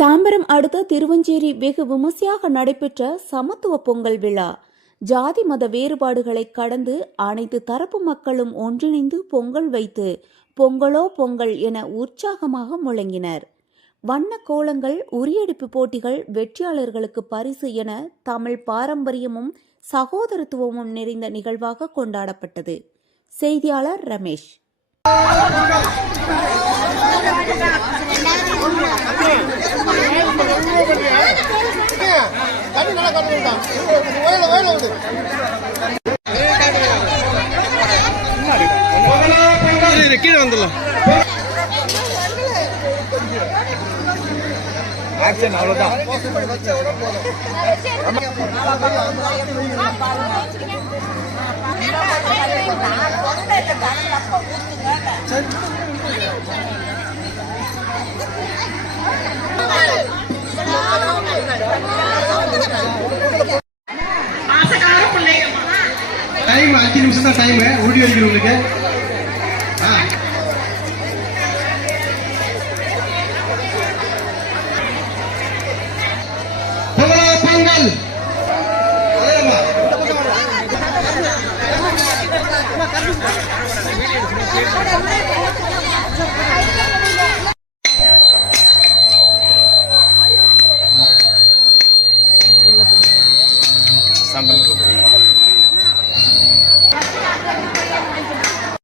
தாம்பரம் அடுத்த திருவஞ்சேரி வெகு விமர்சையாக நடைபெற்ற சமத்துவ பொங்கல் விழா ஜாதி மத வேறுபாடுகளை கடந்து அனைத்து தரப்பு மக்களும் ஒன்றிணைந்து பொங்கல் வைத்து பொங்கலோ பொங்கல் என உற்சாகமாக முழங்கினர். வண்ண கோலங்கள், உரியடிப்பு போட்டிகள், வெற்றியாளர்களுக்கு பரிசு என தமிழ் பாரம்பரியமும் சகோதரத்துவமும் நிறைந்த நிகழ்வாக கொண்டாடப்பட்டது. செய்தியாளர் ரமேஷ். கீழே வந்துடலாம். ஆக்சன் அவ்வளவுதான். டைம் 5 நிமிஷம் தான் டைம். ஓடி வைக்கணும் உங்களுக்கு. பொங்கல்